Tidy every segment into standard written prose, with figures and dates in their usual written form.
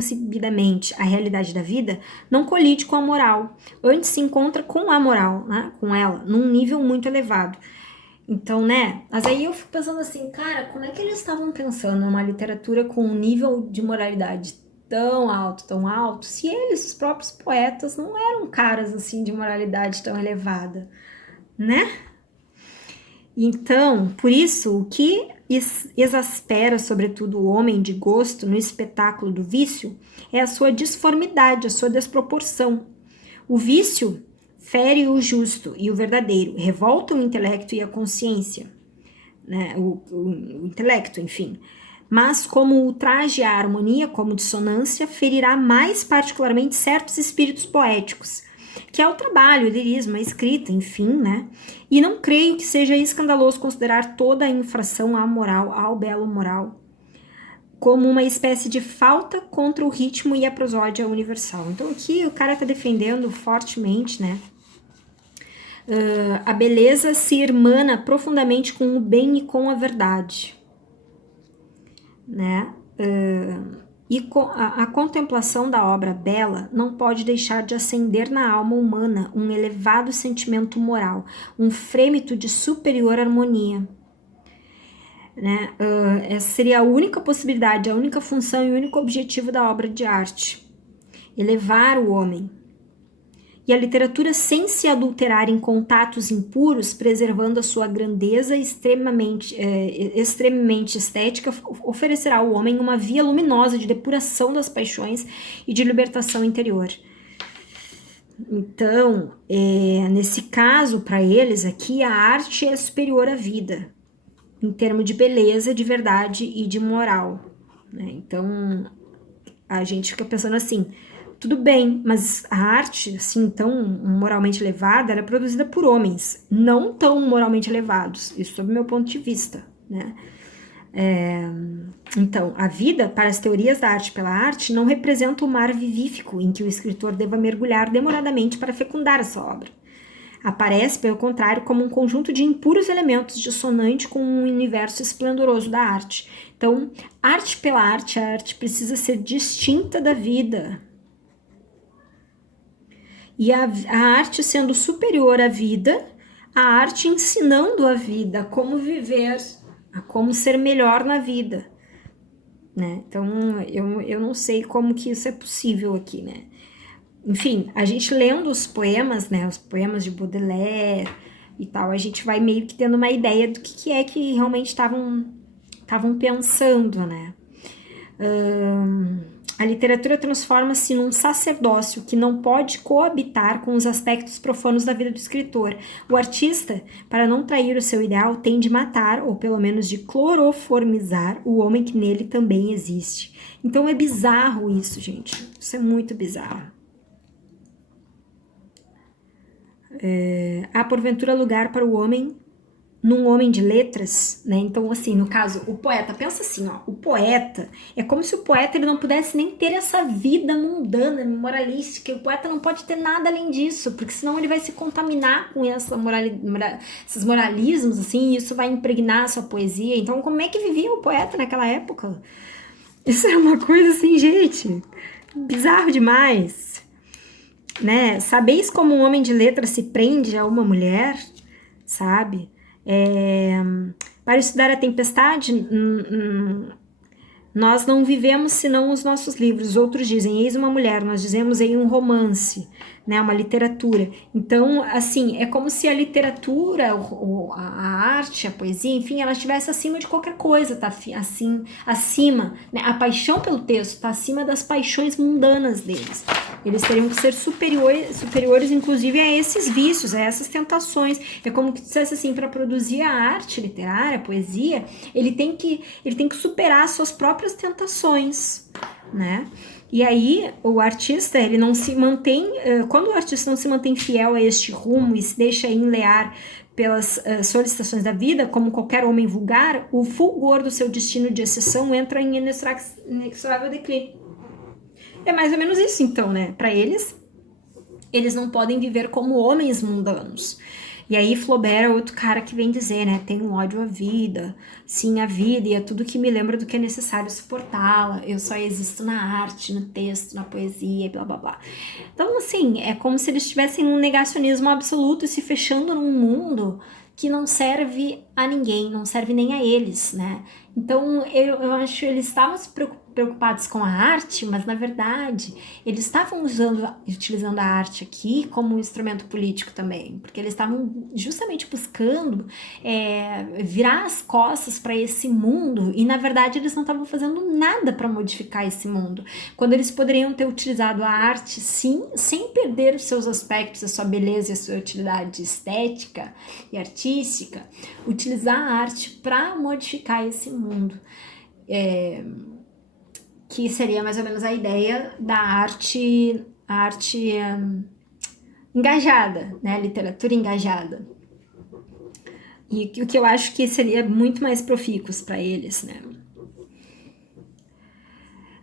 concebidamente a realidade da vida, não colide com a moral, antes se encontra com a moral, né, com ela, num nível muito elevado. Então, né, mas aí eu fico pensando assim, cara, como é que eles estavam pensando numa literatura com um nível de moralidade tão alto, se eles, os próprios poetas, não eram caras assim de moralidade tão elevada, né? Então, por isso, o que exaspera, sobretudo, o homem de gosto no espetáculo do vício é a sua disformidade, a sua desproporção. O vício fere o justo e o verdadeiro, revolta o intelecto e a consciência, né? O intelecto, enfim. Mas como ultraje à harmonia, como dissonância, ferirá mais particularmente certos espíritos poéticos, que é o trabalho, o lirismo, a escrita, enfim, né? E não creio que seja escandaloso considerar toda a infração à moral, ao belo moral, como uma espécie de falta contra o ritmo e a prosódia universal. Então aqui o cara tá defendendo fortemente, né? A beleza se irmana profundamente com o bem e com a verdade, né? E a contemplação da obra bela não pode deixar de acender na alma humana um elevado sentimento moral, um frêmito de superior harmonia. Né? Essa seria a única possibilidade, a única função e o único objetivo da obra de arte. Elevar o homem. E a literatura, sem se adulterar em contatos impuros, preservando a sua grandeza extremamente estética, oferecerá ao homem uma via luminosa de depuração das paixões e de libertação interior. Então, nesse caso, para eles aqui, a arte é superior à vida, em termos de beleza, de verdade e de moral. Né? Então, a gente fica pensando assim, tudo bem, mas a arte, assim, tão moralmente elevada, ela é produzida por homens, não tão moralmente elevados, isso sob o meu ponto de vista, né? Então, a vida, para as teorias da arte pela arte, não representa o mar vivífico em que o escritor deva mergulhar demoradamente para fecundar essa obra. Aparece, pelo contrário, como um conjunto de impuros elementos dissonante com um universo esplendoroso da arte. Então, arte pela arte, a arte precisa ser distinta da vida. E a arte sendo superior à vida, a arte ensinando a vida a como viver, a como ser melhor na vida. Né? Então, eu não sei como que isso é possível aqui, né? Enfim, a gente lendo os poemas, né, os poemas de Baudelaire e tal, a gente vai meio que tendo uma ideia do que é que realmente estavam pensando, né? A literatura transforma-se num sacerdócio que não pode coabitar com os aspectos profanos da vida do escritor. O artista, para não trair o seu ideal, tem de matar, ou pelo menos de cloroformizar, o homem que nele também existe. Então é bizarro isso, gente. Isso é muito bizarro. Há porventura lugar para o homem num homem de letras, né? Então, assim, no caso, o poeta, pensa assim, ó, o poeta, é como se o poeta ele não pudesse nem ter essa vida mundana, moralística, o poeta não pode ter nada além disso, porque senão ele vai se contaminar com esses moralismos, assim, e isso vai impregnar a sua poesia. Então, como é que vivia o poeta naquela época? Isso é uma coisa assim, gente, bizarro demais. Né? Sabeis como um homem de letras se prende a uma mulher, sabe? Para estudar a tempestade, nós não vivemos senão os nossos livros. Outros dizem, eis uma mulher, nós dizemos em um romance, né, uma literatura. Então, assim, é como se a literatura, a arte, a poesia, enfim, ela estivesse acima de qualquer coisa, tá assim, acima, né? A paixão pelo texto está acima das paixões mundanas deles. Eles teriam que ser superiores, inclusive, a esses vícios, a essas tentações. É como que dissesse assim, para produzir a arte literária, a poesia, ele tem que superar as suas próprias tentações, né? E aí, o artista, ele não se mantém... Quando o artista não se mantém fiel a este rumo e se deixa enlear pelas solicitações da vida, como qualquer homem vulgar, o fulgor do seu destino de exceção entra em inexorável declínio. É mais ou menos isso, então, né? Para eles não podem viver como homens mundanos. E aí Flaubert é outro cara que vem dizer, né, tenho ódio à vida, sim, a vida, e é tudo que me lembra do que é necessário suportá-la, eu só existo na arte, no texto, na poesia, e blá blá blá. Então, assim, é como se eles tivessem um negacionismo absoluto e se fechando num mundo que não serve a ninguém, não serve nem a eles, né? Então, eu acho que eles estavam se preocupados com a arte, mas na verdade eles estavam utilizando a arte aqui como um instrumento político também, porque eles estavam justamente buscando virar as costas para esse mundo e na verdade eles não estavam fazendo nada para modificar esse mundo, quando eles poderiam ter utilizado a arte sim, sem perder os seus aspectos, a sua beleza e a sua utilidade estética e artística, utilizar a arte para modificar esse mundo. Que seria mais ou menos a ideia da arte, engajada, né? A literatura engajada. E o que eu acho que seria muito mais profícuo para eles, né?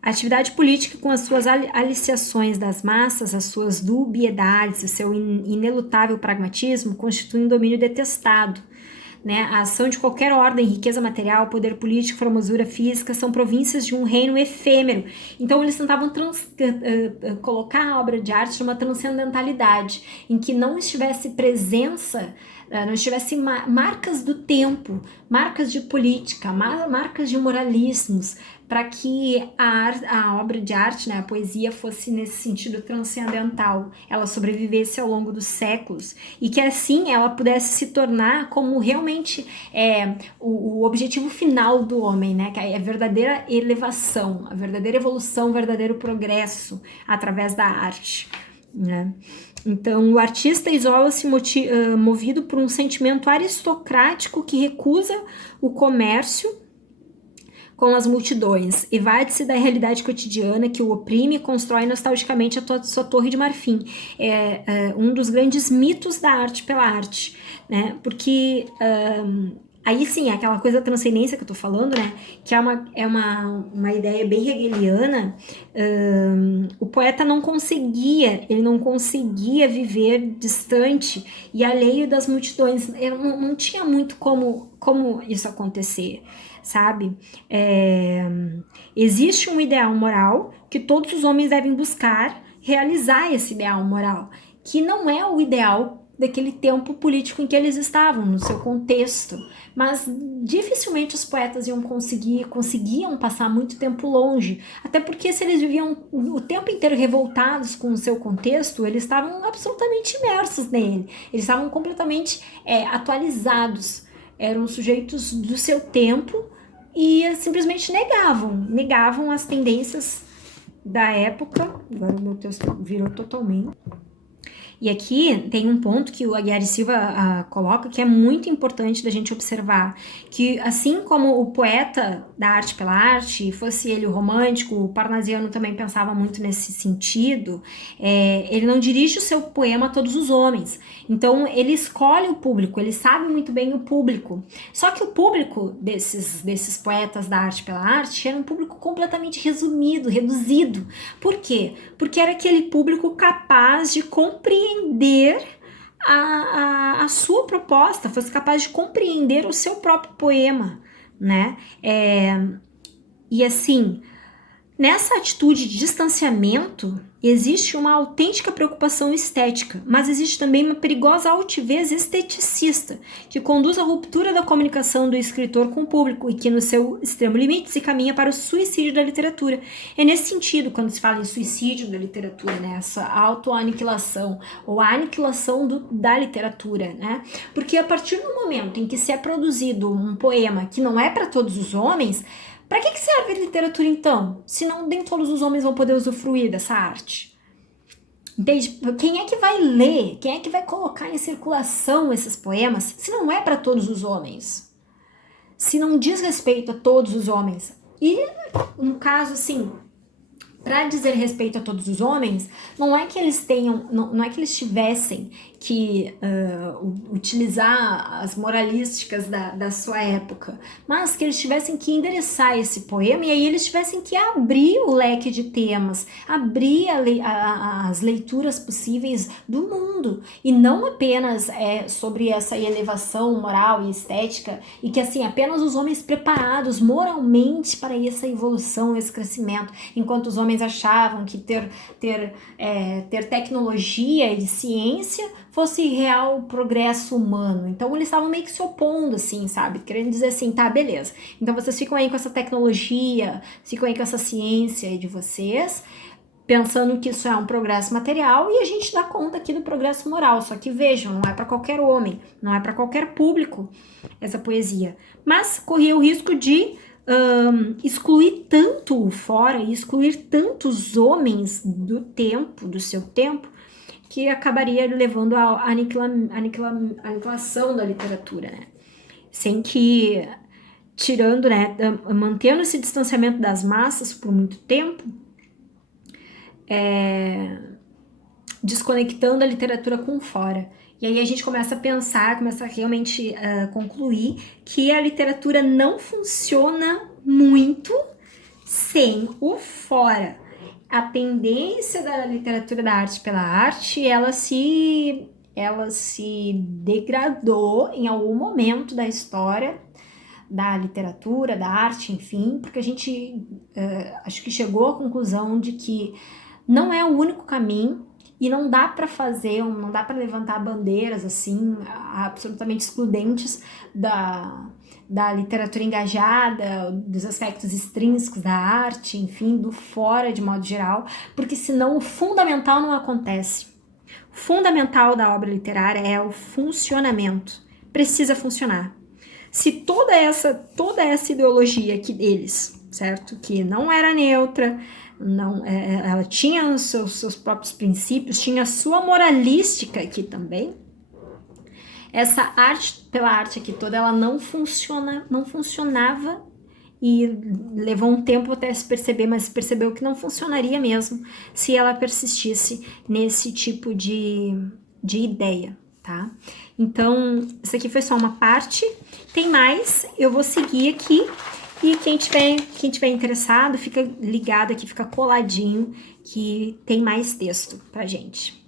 A atividade política, com as suas aliciações das massas, as suas dubiedades, o seu inelutável pragmatismo, constitui um domínio detestado. Né? A ação de qualquer ordem, riqueza material, poder político, formosura física, são províncias de um reino efêmero. Então eles tentavam colocar a obra de arte numa transcendentalidade, em que não estivesse presença, não estivesse marcas do tempo, marcas de política, marcas de moralismos, para que a obra de arte, né, a poesia, fosse nesse sentido transcendental, ela sobrevivesse ao longo dos séculos e que assim ela pudesse se tornar como realmente o objetivo final do homem, né, que é a verdadeira elevação, a verdadeira evolução, o verdadeiro progresso através da arte, né? Então, o artista isola-se movido por um sentimento aristocrático que recusa o comércio com as multidões, evade-se da realidade cotidiana que o oprime e constrói nostalgicamente a sua torre de marfim. É um dos grandes mitos da arte pela arte, né? Porque aí sim, aquela coisa da transcendência que eu tô falando, né? Que é uma ideia bem hegeliana. O poeta não conseguia viver distante e alheio das multidões. Ele não tinha muito como isso acontecer, sabe? Existe um ideal moral que todos os homens devem buscar realizar esse ideal moral, que não é o ideal daquele tempo político em que eles estavam, no seu contexto, mas dificilmente os poetas conseguiam passar muito tempo longe, até porque se eles viviam o tempo inteiro revoltados com o seu contexto, eles estavam absolutamente imersos nele, eles estavam completamente atualizados, eram sujeitos do seu tempo e simplesmente negavam as tendências da época. Agora o meu texto virou totalmente. E aqui tem um ponto que o Aguiar e Silva coloca que é muito importante da gente observar, que assim como o poeta da arte pela arte, fosse ele o romântico, o parnasiano também pensava muito nesse sentido, ele não dirige o seu poema a todos os homens, então ele escolhe o público, ele sabe muito bem o público, só que o público desses poetas da arte pela arte era um público completamente reduzido. Por quê? Porque era aquele público capaz de compreender a sua proposta, fosse capaz de compreender o seu próprio poema, né? E assim, nessa atitude de distanciamento, existe uma autêntica preocupação estética, mas existe também uma perigosa altivez esteticista, que conduz à ruptura da comunicação do escritor com o público e que, no seu extremo limite, se caminha para o suicídio da literatura. É nesse sentido, quando se fala em suicídio da literatura, né, essa autoaniquilação, ou a aniquilação da literatura, né? Porque a partir do momento em que se é produzido um poema que não é para todos os homens, para que serve a literatura então? Se não, nem todos os homens vão poder usufruir dessa arte. Entende? Quem é que vai ler? Quem é que vai colocar em circulação esses poemas se não é para todos os homens? Se não diz respeito a todos os homens? E, no caso, assim, para dizer respeito a todos os homens, não é que eles tenham, não é que eles tivessem que utilizar as moralísticas da sua época, mas que eles tivessem que endereçar esse poema e aí eles tivessem que abrir o leque de temas, abrir as leituras possíveis do mundo, e não apenas sobre essa elevação moral e estética, e que assim, apenas os homens preparados moralmente para essa evolução, esse crescimento, enquanto os homens achavam que ter tecnologia e ciência fosse real progresso humano. Então eles estavam meio que se opondo, assim, sabe? Querendo dizer assim, tá, beleza. Então vocês ficam aí com essa tecnologia, ficam aí com essa ciência aí de vocês, pensando que isso é um progresso material, e a gente dá conta aqui do progresso moral. Só que vejam, não é para qualquer homem, não é para qualquer público essa poesia. Mas corria o risco de excluir tanto o fora e excluir tantos homens do seu tempo, que acabaria levando à aniquilação da literatura, né? Sem que, tirando, né, mantendo esse distanciamento das massas por muito tempo, desconectando a literatura com fora. E aí a gente começa a pensar, começa a realmente concluir que a literatura não funciona muito sem o fora. A tendência da literatura da arte pela arte, ela se degradou em algum momento da história da literatura, da arte, enfim, porque a gente acho que chegou à conclusão de que não é o único caminho e não dá para não dá para levantar bandeiras assim absolutamente excludentes da literatura engajada, dos aspectos extrínsecos da arte, enfim, do fora de modo geral, porque senão o fundamental não acontece. O fundamental da obra literária é o funcionamento. Precisa funcionar. Se toda essa ideologia aqui deles, certo? Que não era neutra, ela tinha os seus próprios princípios, tinha a sua moralística aqui também. Essa arte pela arte aqui toda, ela não funcionava, e levou um tempo até se perceber, mas percebeu que não funcionaria mesmo se ela persistisse nesse tipo de ideia, tá? Então, isso aqui foi só uma parte, tem mais, eu vou seguir aqui, e quem tiver interessado, fica ligado aqui, fica coladinho, que tem mais texto pra gente.